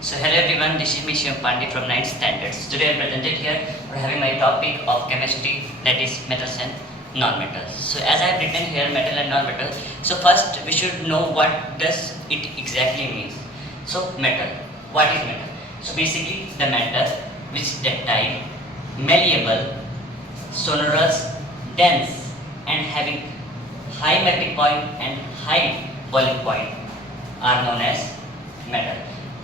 So hello everyone, this is me Shivam Pandey from 9th Standards. Today I am presented here for having my topic of chemistry, that is metals and non-metals. So as I have written here metal and non-metal, so first we should know what does it exactly means. So metal, what is metal? So basically the matter which is ductile, malleable, sonorous, dense and having high melting point and high boiling point are known as metal.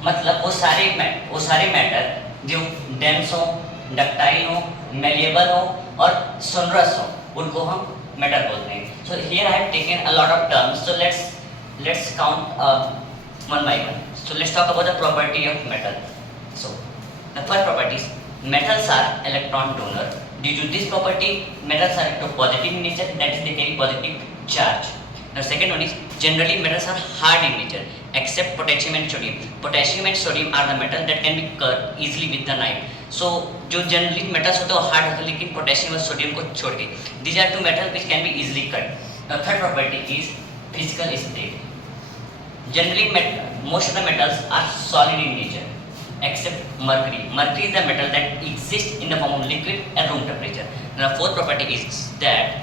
मतलब वो सारे matter जो dense हो, ductile हो, malleable हो और sonorous हो, उनको हम मेटल बोलते हैं. So here I have taken a lot of terms. So let's count one by one. So let's talk about the property of metal. So the first property is metals are electron donor. Due to this property, metals are positive in nature, that is they carry positive charge. The second one is generally metals are hard in nature except potassium and sodium. Potassium and sodium are the metal that can be cut easily with the knife. So जो generally metals होते हैं वो hard होते हैं लेकिन potassium और sodium को छोड़ के. These are two metals which can be easily cut. The third property is physical state. Generally most of the metals are solid in nature except mercury. Mercury is the metal that exists in the form of liquid at room temperature. The fourth property is that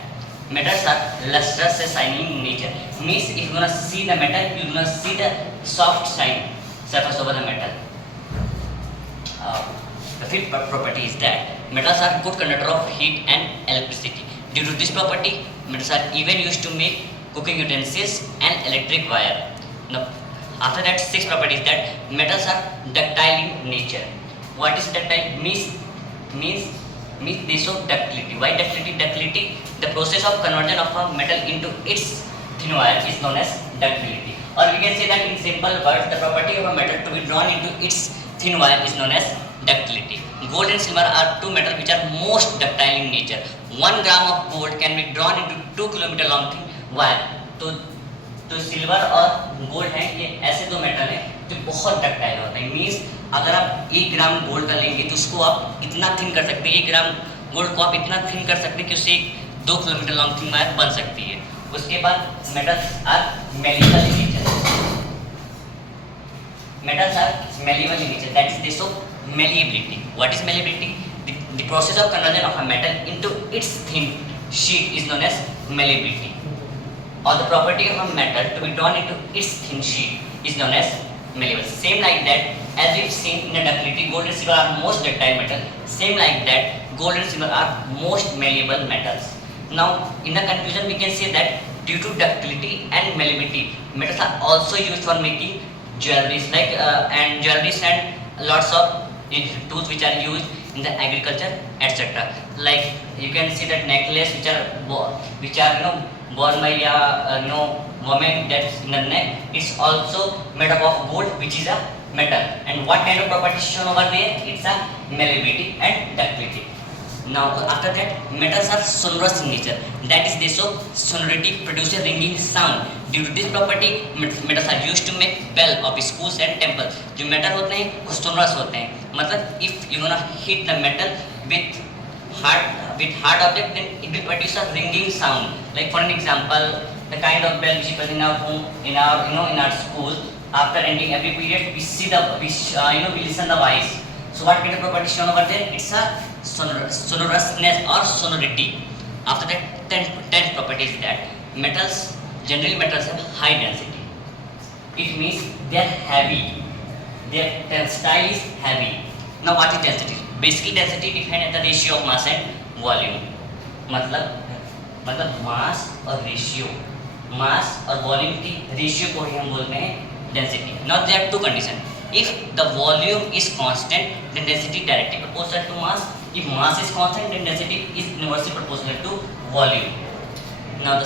metals are lustrous and shiny in nature. Means if you wanna see the metal, you gonna see the soft shine surface over the metal. The fifth property is that metals are good conductor of heat and electricity. Due to this property, metals are even used to make cooking utensils and electric wire. Now, after that, sixth property is that metals are ductile in nature. What is ductile? Means they show ductility. Why ductility? Ductility, the process of conversion of a metal into its thin wire is known as ductility. Or we can say that in simple words, the property of a metal to be drawn into its thin wire is known as ductility. Gold and silver are two metals which are most ductile in nature. 1 gram of gold can be drawn into 2 kilometer long thin wire. तो silver और gold है, ये ऐसे दो metal हैं जो बहुत ductile होते हैं. मीन्स अगर आप 1 ग्राम गोल्ड का लेंगे तो उसको आप इतना थिन कर सकते हैं, 1 ग्राम गोल्ड को आप इतना थिन कर सकते हैं कि उससे 2 किलोमीटर लॉन्ग थिन वायर बन सकती है. उसके बाद metals are malleable in nature. Metals are malleable in nature, that is they show malleability. What is malleability? The process of conversion of a metal into its thin sheet is known as malleability. Or the property of a metal to be drawn into its thin sheet is known as malleable. Same like that, as we've seen in the ductility, gold and silver are most ductile metal. Same like that, gold and silver are most malleable metals. Now, in the conclusion, we can say that due to ductility and malleability, metals are also used for making jewelries, and lots of tools which are used in the agriculture, etc. Like you can see that necklace which are worn by woman that's in the neck. It's also made up of gold, which is a metal. And what kind of property shown over there? It's a malleability and ductility. Now after that, metals are sonorous in nature. That is, they show sonority, produce a ringing sound. Due to this property, metals are used to make bell of schools and temples. जो metal होते हैं वो sonorous होते हैं. मतलब if you wanna hit the metal with hard object, then it will produce a ringing sound. Like for an example, the kind of bell which is present in our home, in our school. After ending every period, we listen the voice. So what kind of property shown over there? It's a sonorousness or sonority. After that, 10th property is that generally metals have high density. It means they are heavy. Their tensile is heavy. Now what is density? Basically density defined as the ratio of mass and volume. मतलब मास और volume की ratio को ही हम बोलते हैं density. Now there are two conditions. If the volume is constant, then density directly proportional to mass. If mass is constant, then density is inversely proportional to volume. Now